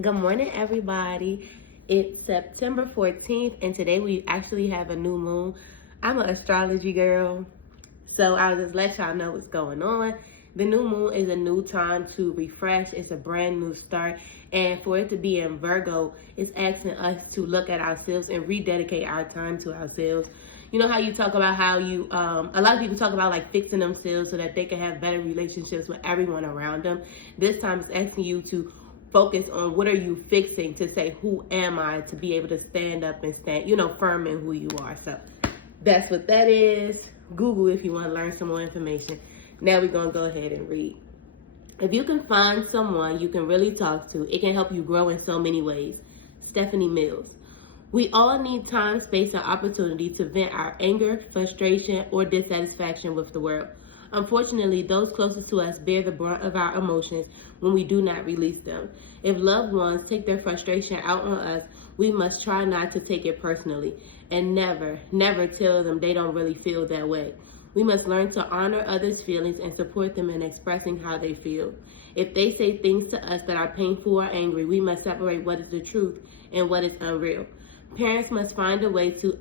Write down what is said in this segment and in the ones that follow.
Good morning, everybody. It's September 14th, and today we actually have a new moon. I'm an astrology girl, so I'll just let y'all know what's going on. The new moon is a new time to refresh. It's a brand new start. And for it to be in Virgo, it's asking us to look at ourselves and rededicate our time to ourselves. You know how you talk about how a lot of people talk about like fixing themselves so that they can have better relationships with everyone around them. This time it's asking you to focus on what are you fixing to say, who am I, to be able to stand up and stand, firm in who you are. So that's what that is. Google if you want to learn some more information. Now we're going to go ahead and read. If you can find someone you can really talk to, it can help you grow in so many ways. Stephanie Mills. We all need time, space, and opportunity to vent our anger, frustration, or dissatisfaction with the world. Unfortunately, those closest to us bear the brunt of our emotions when we do not release them. If loved ones take their frustration out on us, we must try not to take it personally and never, never tell them they don't really feel that way. We must learn to honor others' feelings and support them in expressing how they feel. If they say things to us that are painful or angry, we must separate what is the truth and what is unreal. Parents must find a way to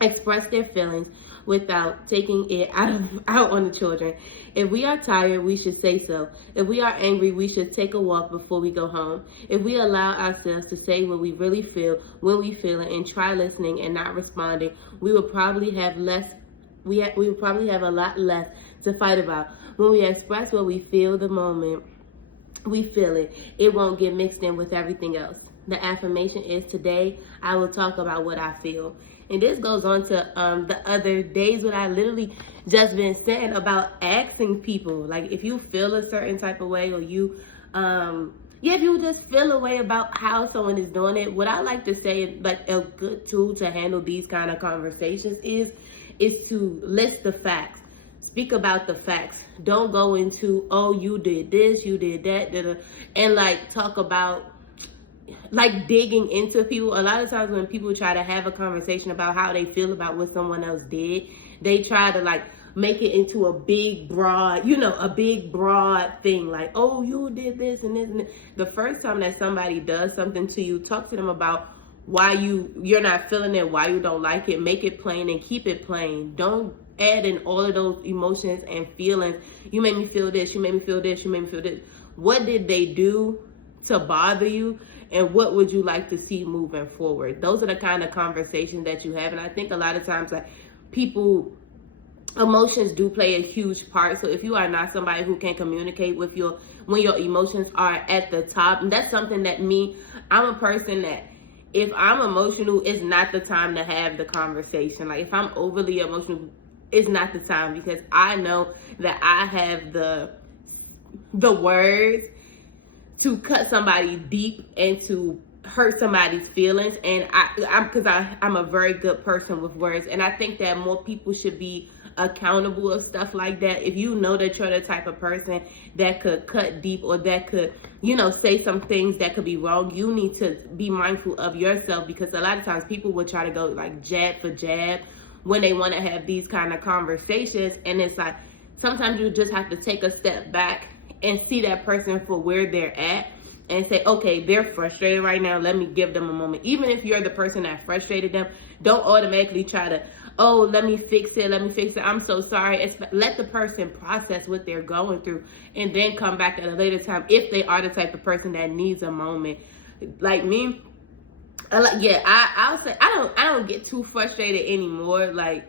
express their feelings without taking it out on the children. If we are tired, we should say so. If we are angry, we should take a walk before we go home. If we allow ourselves to say what we really feel when we feel it and try listening and not responding, we will probably have we will probably have a lot less to fight about. When we express what we feel the moment we feel it, it won't get mixed in with everything else. The affirmation is, today I will talk about what I feel. And this goes on to the other days what I literally just been saying about asking people, like if you feel a certain type of way, or if you just feel a way about how someone is doing it, what I like to say is like a good tool to handle these kind of conversations is to list the facts. Speak about the facts. Don't go into, oh, you did this, you did that, and like talk about like digging into people. A lot of times when people try to have a conversation about how they feel about what someone else did, they try to like make it into a big broad thing, like, oh, you did this and this and this. The first time that somebody does something to you, talk to them about why you're not feeling it, why you don't like it. Make it plain and keep it plain. Don't add in all of those emotions and feelings. You made me feel this, you made me feel this, you made me feel this. What did they do to bother you, and what would you like to see moving forward? Those are the kind of conversations that you have. And I think a lot of times like emotions do play a huge part. So if you are not somebody who can communicate with when your emotions are at the top, and that's something that I'm a person that if I'm emotional, it's not the time to have the conversation. Like if I'm overly emotional, it's not the time, because I know that I have the words to cut somebody deep and to hurt somebody's feelings. And I'm a very good person with words, and I think that more people should be accountable of stuff like that. If you know that you're the type of person that could cut deep, or that could say some things that could be wrong, you need to be mindful of yourself, because a lot of times people will try to go like jab for jab when they want to have these kind of conversations. And it's like sometimes you just have to take a step back and see that person for where they're at and say, okay, they're frustrated right now, let me give them a moment. Even if you're the person that frustrated them, don't automatically try to, oh, let me fix it, I'm so sorry. Let the person process what they're going through, and then come back at a later time if they are the type of person that needs a moment. Like me, I'll say I don't get too frustrated anymore. Like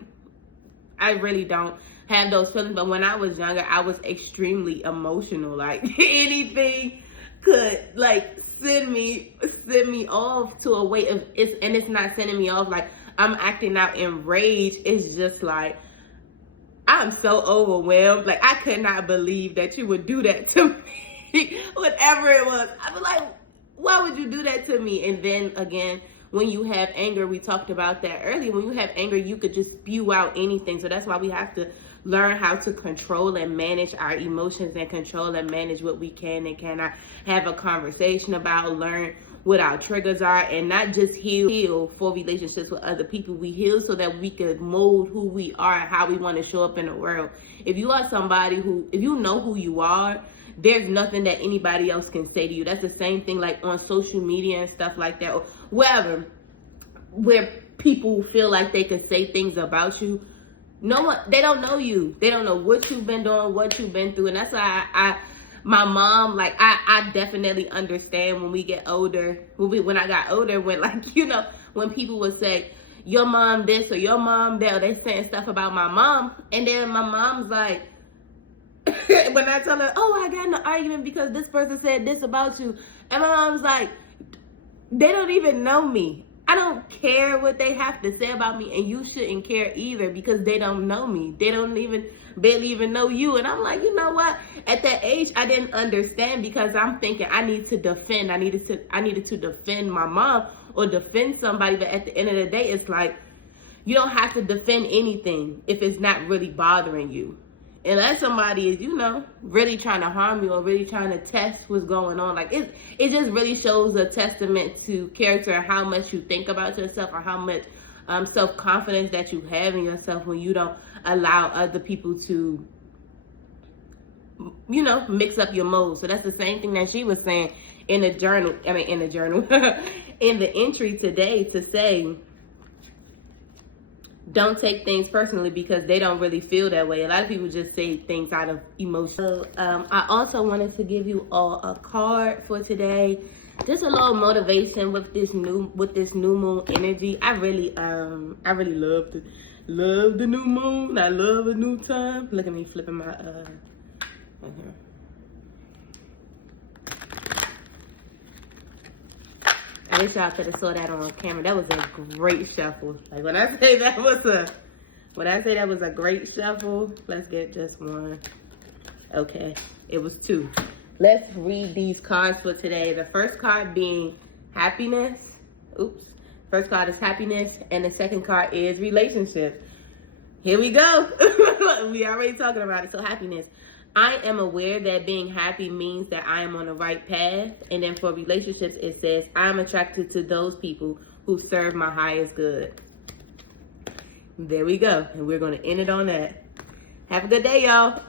I really don't have those feelings. But when I was younger, I was extremely emotional. Like anything could like send me off to a way of it's not sending me off like I'm acting out in rage. It's just like I'm so overwhelmed. Like I could not believe that you would do that to me. Whatever it was, I was like, why would you do that to me? And then again, when you have anger, we talked about that earlier. When you have anger, you could just spew out anything. So that's why we have to learn how to control and manage our emotions, and control and manage what we can and cannot have a conversation about, learn what our triggers are, and not just heal for relationships with other people. We heal so that we can mold who we are and how we want to show up in the world. If you are somebody if you know who you are, there's nothing that anybody else can say to you. That's the same thing like on social media and stuff like that, or wherever, where people feel like they can say things about you. No one, they don't know you. They don't know what you've been doing, what you've been through. And that's why my mom, like, I definitely understand when we get older, when I got older, when, like, you know, when people would say, your mom this or your mom that, or they saying stuff about my mom. And then my mom's like, when I tell her, oh, I got in an argument because this person said this about you. And my mom's like, they don't even know me. I don't care what they have to say about me, and you shouldn't care either because they don't know me. They don't even barely even know you. And I'm like, you know what? At that age, I didn't understand because I'm thinking I need to defend. I needed to defend my mom or defend somebody. But at the end of the day, it's like you don't have to defend anything if it's not really bothering you. Unless somebody is, you know, really trying to harm you or really trying to test what's going on. Like, it just really shows a testament to character and how much you think about yourself or how much self-confidence that you have in yourself when you don't allow other people to, you know, mix up your mood. So that's the same thing that she was saying in the journal, in the entry today, to say, don't take things personally because they don't really feel that way. A lot of people just say things out of emotion. So I also wanted to give you all a card for today. Just a little motivation with this new moon energy. I really love the new moon. I love a new time. Look at me flipping my I wish y'all could have saw that on camera. That was a great shuffle. Like when I say that was a great shuffle, let's get just one. Okay, it was two. Let's read these cards for today. The first card being happiness. Oops. First card is happiness, and the second card is relationship. Here we go. We already talking about it. So happiness. I am aware that being happy means that I am on the right path. And then for relationships, it says, I am attracted to those people who serve my highest good. There we go. And we're going to end it on that. Have a good day, y'all.